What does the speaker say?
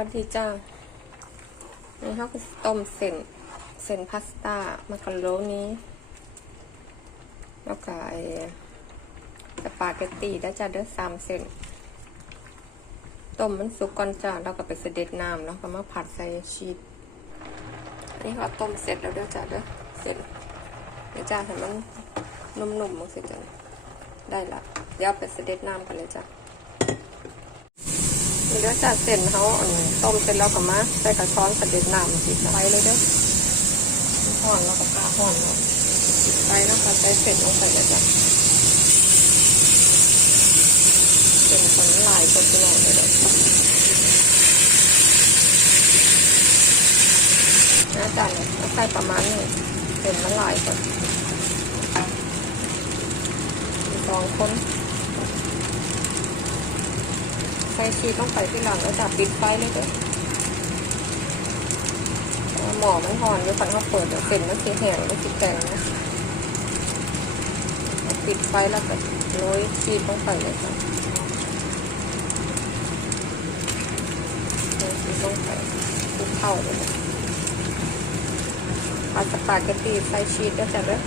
วัสดีจ้านี่เขาก็ต้มเส้น เส้นพาสต้ามาคาโรนีแล้วก็ไอ้สปาเกตตีได้จ้าเด้อสามเส้น ต้มมันสุกก่อนจ้าแล้วก็ไปเสด็จน้ำแล้วก็มาผัดใส่ชีสอันนี้เขาต้มเสร็จแล้วเด้อจ้าเด้อเสร็จเดี๋ยวจ้าให้มันนุ่มๆมันเสิจ้ะได้ละเดี๋ยวเอาไปเสด็จน้ำกันเลยจ้า นี่เด้อจัดเส้นเขาอันต้มเสร็จแล้วก็มาใส่กระช้อนกระเด็นน้ำติดไว้เลยเด้อห่อนแล้วก็ปลาห่อนเนาะติดไว้แล้วก็ใส่เส้นลงไปเลยจ้ะเส้นคนลายคนที่หน่อยเลยเด้อนะจ๊ะเนี่ยใส่ประมาณนี้เส้นมันลายก่อนสองคน ใส่ชีสลงไปที่หลังแล้วจับปิดไฟเลยด้อเอาหมอมันหอนดี๋ยฝันเขาเปิดเดี๋ยวเส้นมันสีแห้งมันสีแข็งนะปิดไฟแล้วก็โรยชีสลงไปเลยค่ะโรยชีสลงไปคลุกเข้าเลยนะเอาสปาเกตตีใส่ชีสก็จะเด้อ